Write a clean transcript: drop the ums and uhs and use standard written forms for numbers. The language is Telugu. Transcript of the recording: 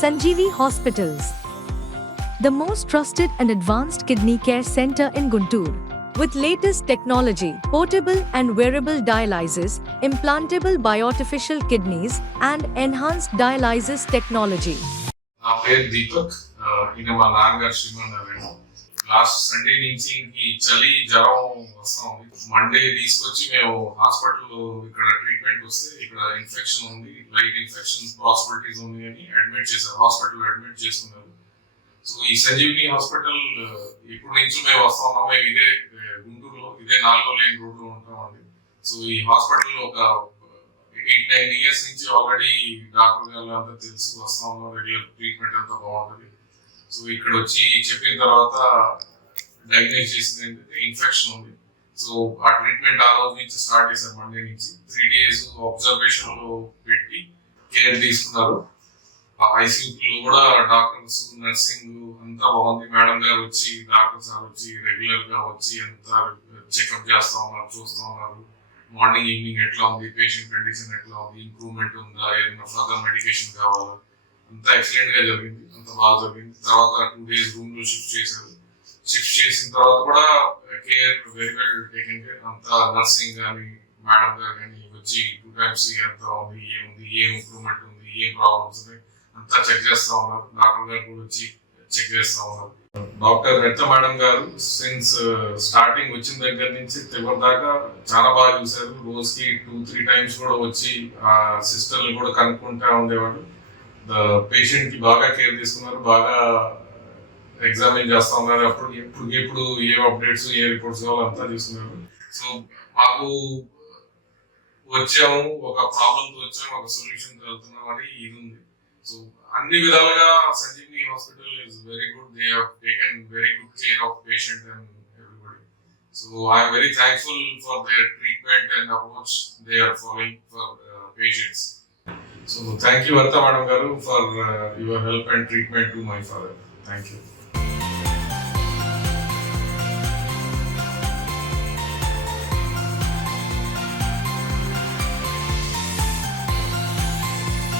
Sanjeevi Hospitals, the most trusted and advanced kidney care center in Guntur. With latest technology, portable and wearable dialysis, implantable bioartificial kidneys, and enhanced dialysis technology. నా పేరు దీపక్. ఈయన మా నాన్నగారు శ్రీమన్నారాయణ. లాస్ట్ సండే నుంచి ఈ చలి జ్వరం వస్తా ఉంది. మండే తీసుకొచ్చి మేము హాస్పిటల్ ఇక్కడ ట్రీట్మెంట్ వస్తే ఇక్కడ ఇన్ఫెక్షన్ ఉంది, లైట్ ఇన్ఫెక్షన్ పాసిబిలిటీస్ ఉంది అని అడ్మిట్ చేశారు. హాస్పిటల్ అడ్మిట్ చేసుకున్నారు. సో ఈ సంజీవిని హాస్పిటల్ ఇప్పుడు నుంచి మేము వస్తా ఉన్నాము. ఇదే గుంటూరులో, ఇదే 4వ లైన్ రోడ్లో ఉంటామండి. సో ఈ హాస్పిటల్ ఒక 8-9 years నుంచి ఆల్రెడీ డాక్టర్ గారు అంతా తెలుసు, వస్తా ఉన్నాం. రెగ్యులర్ ట్రీట్మెంట్ అంతా బాగుంటుంది. సో ఇక్కడ వచ్చి చెప్పిన తర్వాత డయాగ్నోస్ చేసింది ఏంటంటే ఇన్ఫెక్షన్ ఉంది. సో ఆ ట్రీట్మెంట్ ఆ రోజు నుంచి స్టార్ట్ చేశారు. మండే నుంచి 3 days అబ్జర్వేషన్ లో పెట్టి కేర్ తీసుకున్నారు. ఐసీయూలో కూడా డాక్టర్స్, నర్సింగ్ అంతా బాగుంది. మేడం గారు వచ్చి, డాక్టర్ సార్ వచ్చి రెగ్యులర్ గా వచ్చి అంతా చెకప్ చేస్తా ఉన్నారు, చూస్తా ఉన్నారు. మార్నింగ్ ఈవినింగ్ ఎట్లా ఉంది, పేషెంట్ కండిషన్ ఎట్లా ఉంది, ఇంప్రూవ్మెంట్ ఉందా, ఏదైనా ఫర్దర్ మెడికేషన్ కావాలా, అంతా ఎక్సలెంట్ గా జరిగింది, అంత బాగా జరిగింది. తర్వాత 2 days రూమ్ లో షిఫ్ట్ చేశారు. షిఫ్ట్ చేసిన తర్వాత కూడా care very well taken care. అంతా నర్సింగ్ కానీ మేడం గారు కానీ వచ్చి 2 times ఎంత ఉంది, ఏముంది, ఏం ఇంప్రూవ్మెంట్ ఉంది, ఏం ప్రాబ్లమ్స్ ఉన్నాయి అంతా చెక్ చేస్తా ఉన్నారు. డాక్టర్ గారు కూడా వచ్చి చెక్ చేస్తా ఉన్నారు. డాక్టర్ రెత్త మేడం గారు సిన్స్ స్టార్టింగ్ వచ్చిన దగ్గర నుంచి చివరి దాకా చాలా బాగా చూశారు. రోజుకి 2-3 times కూడా వచ్చి ఆ సిస్టర్ని కూడా కనుక్కుంటా ఉండేవాడు. పేషెంట్ కి బాగా కేర్ తీసుకున్నారు, బాగా ఎగ్జామిన్ చేస్తా ఉన్నారు. ఎప్పుడు ఏ అప్డేట్స్, ఏ రిపోర్ట్స్ కావాలో అంతా చూస్తున్నారు. సో మాకు వచ్చాము, ఒక ప్రాబ్లంతో వచ్చాము, ఒక సొల్యూషన్ వెళ్తున్నాం అని ఇది ఉంది. సో అన్ని విధాలుగా Sanjeevini hospital is very good. They have taken very good care of patient and everybody. So I'm very thankful for their treatment and approach they are following for patients. So thank you Vartha Madam Garu for your help and treatment to my father. Thank you.